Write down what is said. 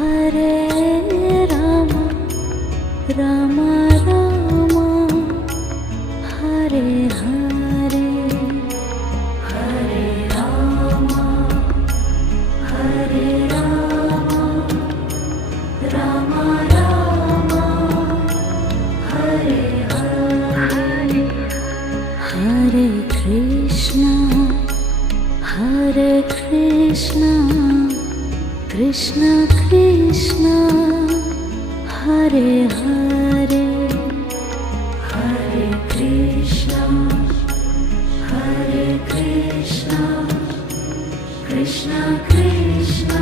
Hare Rama, Rama Rama, Hare Hare, Hare Rama, Hare Rama, Rama Rama, Hare Hare, Hare Krishna, Hare Krishna, Krishna Krishna, Hare Hare, Hare Krishna, Hare Krishna, Krishna Krishna,